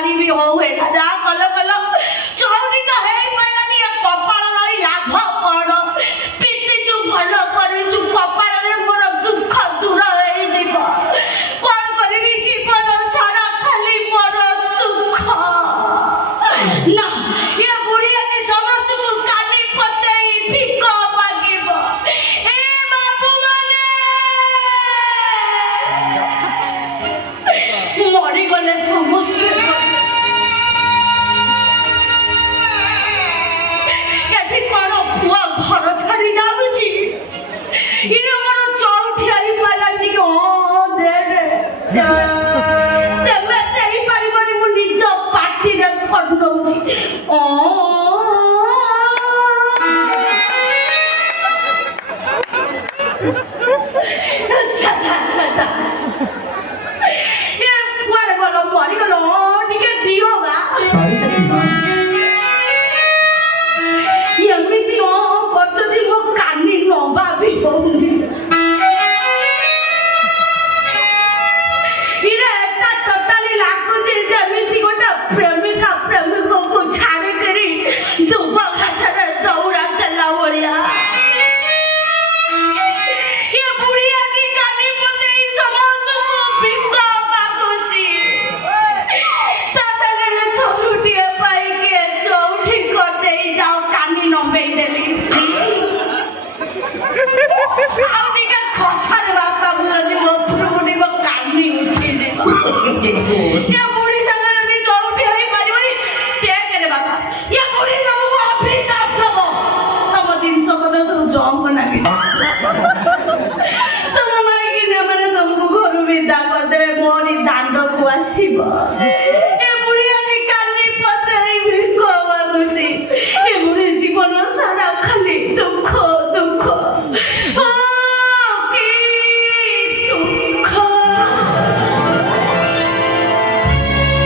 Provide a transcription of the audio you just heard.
କରିବି ହଉ ହେଲା ଯାହା କଲ କଲ ଚଉଠି ତ ହେଇପାରିଲାନି କପାଳର ଲାଭ କଣ ପିଟିଛୁ ଭଲ କରିଛୁ କପାଳରେ ମୋର ଦୁଃଖ ଦୂର ହେଇଯିବ କଣ କରିବି ଜୀବନ ସାରା ଖାଲି ମୋର ଦୁଃଖ ନା ଏ ବୁଢ଼ୀ ଆଜି ସମସ୍ତଙ୍କୁ କାନି ପତେଇ ଭିକ ମାଗିବ ଏ ବାବୁମାନେ ମରିଗଲେ ସମସ୍ତେ ଏଠି କଣ ପୁଅ ଘର ଛାଡ଼ି ଯାଉଛି ଇଏ ମୋର ଚଉଠି ହେଇପାରିଲାନି ଟିକେ ତେମେ ଦେଇପାରିବନି ମୁଁ ନିଜ ପାଟିରେ କରିଦଉଛି କୁଆଡ଼େ ଗଲ ମରିଗଲ ଟିକେ ଦିଅ ବା ଏମିତି କରୁଛନ୍ତି ମୋ କାନି ନବା ବି ହଉନି ଏଟା ଟୋଟାଲି ଲାଗୁଛି ଯେମିତି ଗୋଟେ ପ୍ରେମିକା ପ୍ରେମିକକୁ ଛାଡ଼ିକରି ଦୁବ ଘାସରେ ଦୌଡ଼ା ଦେଲା ଭଳିଆ ଏ ବୁଢ଼ୀ ଆଜି କାନି ପତେଇ ସମସ୍ତଙ୍କୁ ଭିକ ମାଗୁଛି ତା ସାଙ୍ଗରେ ଥରୁଟିଏ ପାଇକି ଚଉଠି କରିଦେଇ ଯାଉ କାନି ନମ୍ବେଇ ଦେଲି ଆଉ ଟିକେ ଖସାରେ ବାପାକୁ ଯଦି ମୋ ଉପରକୁ ଟିକେ କାନି ଉଠିଯିବ ଏ ବୁଢ଼ୀ ସାଙ୍ଗରେ ଯଦି ଚଉଠି ହେଇପାରିବନି ଟେକରେ ବାପା ଏ ବୁଢ଼ୀ ତମକୁ ଅଭିଶାପ ଦବ ତମ ଜିନିଷ ପତ୍ର ସବୁ ଜଙ୍କ ନାଗି ତମ ମାଇକି ମାନେ ତମକୁ ଘରୁ ବିଦା କରିଦେବେ ମୋରି ଦାଣ୍ଡକୁ ଆସିବ